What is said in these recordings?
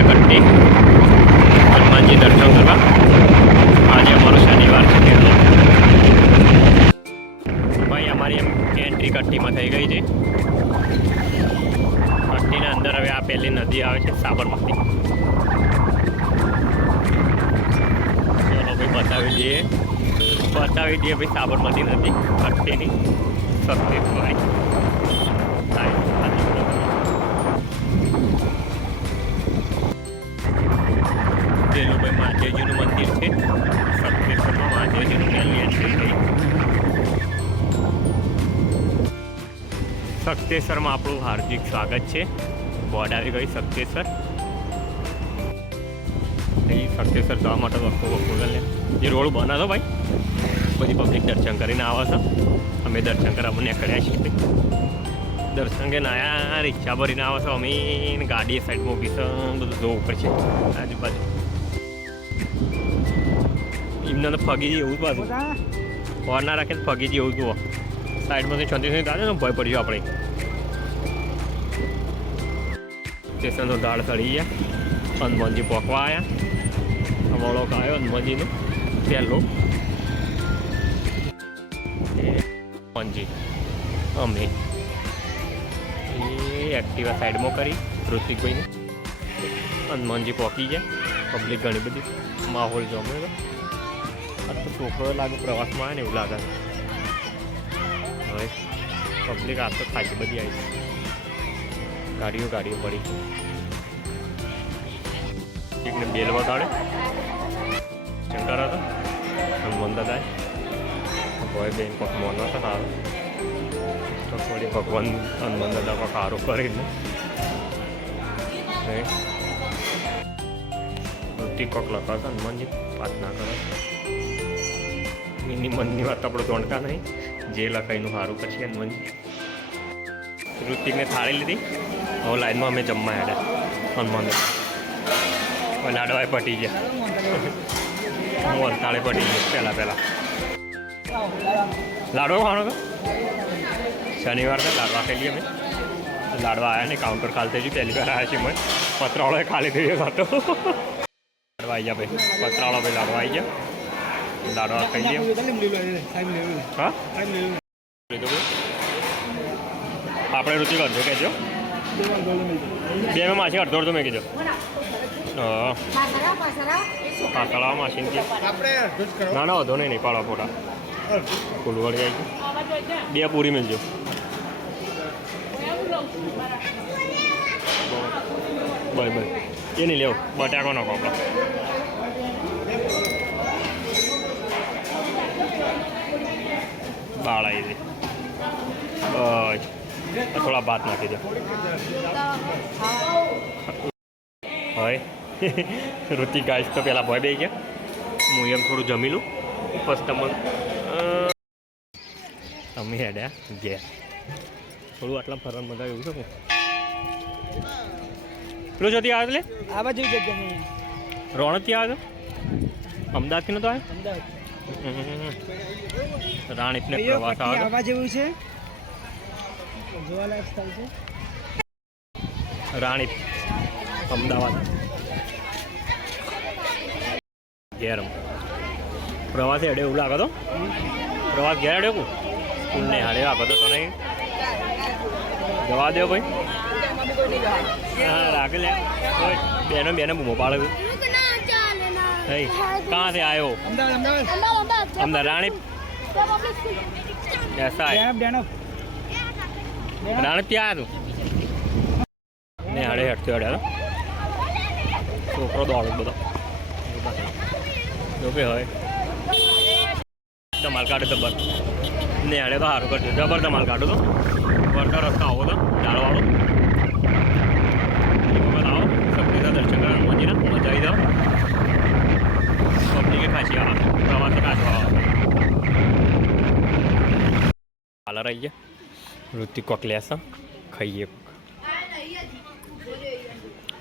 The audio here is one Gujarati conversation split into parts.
આવ્યા કટ્ટી હનુમાનજી દર્શન કરવા. આજે અમારો શનિવાર છે એટલે ભાઈ અમારી એમ એન્ટ્રી કટ્ટીમાં થઈ ગઈ છે. કટ્ટીના અંદર હવે આ પહેલી નદી આવે છે સાબરમતી. ચલો ભાઈ બતાવી દઈએ ભાઈ સાબરમતી નદી કટ્ટીની સત્યવાળી. પેલું ભાઈ મહાદેવજીનું મંદિર છે. સત્યેશ્વરમાં મહાદેવજીનું પહેલી એન્ટ્રી થઈ. સત્યેશ્વરમાં આપણું હાર્દિક સ્વાગત છે. બોર્ડ આવી ગઈ સત્યેશ્વર. સત્યેશ્વર જવા માટે વખો જે રોડ બનાવો ભાઈ બધી પબ્લિક દર્શન કરીને આવે છે. અમે દર્શન કરવા અમને કર્યા છીએ. દર્શન કે નાયા રિક્ષા ભરીને આવે છે. અમે ગાડી સાઈડમાં ઊભી છે. બધું જોવું પડશે આજુબાજુ. એમને તો ફગી એવું જ બાજુ હોર ના રાખે ફગી જેવું જુઓ. સાઈડમાંથી છંતી દાદા ને ભય પડી ગયો આપણે. સ્ટેશનનો દાળ ચડી ગયા. હનુમાનજી પોકવા આવ્યા. વળોક આવ્યો હનુમાનજીનો પહેલો. હનુમાનજી અમે એ એક્ટિવા સાઈડમાં કરી ઋતિકભાઈને. હનુમાનજી પહોંચી ગયા. પબ્લિક ઘણી બધી માહોલ જમે તો આ તો છોકરો લાગે પ્રવાસમાં આવે ને એવું લાગે. હવે પબ્લિક આ તો ખાસી બધી આવી છે. ગાડીઓ પડી એકને બેલ વગાડે શંકર હતો હનુમાન દાદા ભાઈ બેન કોક મોનો હતો સારો તો થોડી ભગવાન હનુમાન દાદા કોક સારું કરીને કોક લખાવતો હનુમાનજી પ્રાર્થના કરે. એની મનની વાત આપણે જોણતા નહીં. જે લખાઈનું સારું પછી હનુમાનજી. ઋતિકને થાળી લીધી. હવે લાઈનમાં અમે જમવા હેડ્યા હનુમાન દાદા. લાડવા પટી ગયા. હું અંતાળે પટી ગયો પહેલાં લાડવો ખાવાનો તો શનિવાર તો લાડવા ખાઈ લઈએ અમે. લાડવા આવ્યા ને કાઉન્ટર ખાલી થઈ ગયું. પહેલી વાર આવ્યા છીએ મેં. પતરાવાળો ખાલી થઈ ગયો હતો. લાડવા આવી ગયા ભાઈ. પતરાવાળો ભાઈ લાડવા આવી ગયા. લાડવા ખાઈ ગયા. હા આપણે રુચિ કરજો કહેજો. બે મેં માછી અડધો મેં કીધો. હા પાસળા માછી ના વધો નહીં પાડવા ફોટા ફૂલવાળી આવી ગઈ. બે પૂરી મેળજો. બરાબર એ નહીં લેવો બટાકો નાખો આપણે. દાળ આવી હતી બસ થોડા ભાત નાખી દો. હોય ઋતિક ગાઈસ તો પેલા ભય બે ગયા. હું એમ થોડું જમી લઉં પછી તમે હેડ્યા ઘેર. થોડું આટલા ફરવાનું મજા એવું છે. પેલું જતી આવે એટલે આ બાજુ જગ્યા રોણકથી આવે તો અમદાવાદથી નતો આવે. રાણીપને પ્રવાસ આવે આવા જેવું છે. જોવાલાયક સ્થળ છે રાણીપ અમદાવાદ. ઘેર પ્રવાસે અડે એવું લાગે તો પ્રવાસ ઘેર અડે કું સ્કૂલને હાડે લાગે તો નહીં જવા દો ભાઈ. હા રાખે લે બેનો બૂમો પાડે. कहाँ से आए हो? अहमदाबाद रानी ऐसा है रानी क्या तू ने हड़े हटते हड़े छोकरो दौड़ बता जो भी है धमाल काटे जबर ने हड़े तो हारू कर जबर धमाल काटो तो वर्ता रस्ता हो तो डाल वालों बताओ सबके साथ दर्शन करा मंदिर मजा ही जाओ पब्लिक खासी आ प्रवास खास हाल रही है ऋतिक कोकले ऐसा खाइए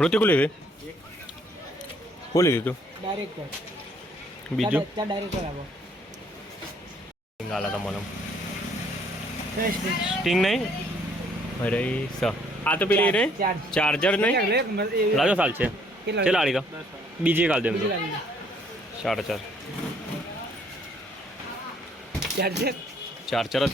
ऋतिक को ले दे तू डायरेक्ट बीजू डायरेक्ट करावो गाला था मनम स्टिंग नहीं अरे स आ तो पेली रे चार्जर नहीं लाजो साल छे કેટલા ચલા આડી તો બીજી કાલ દે બીજી લાવી દે. 4.5 ચાર્જર ચાર જ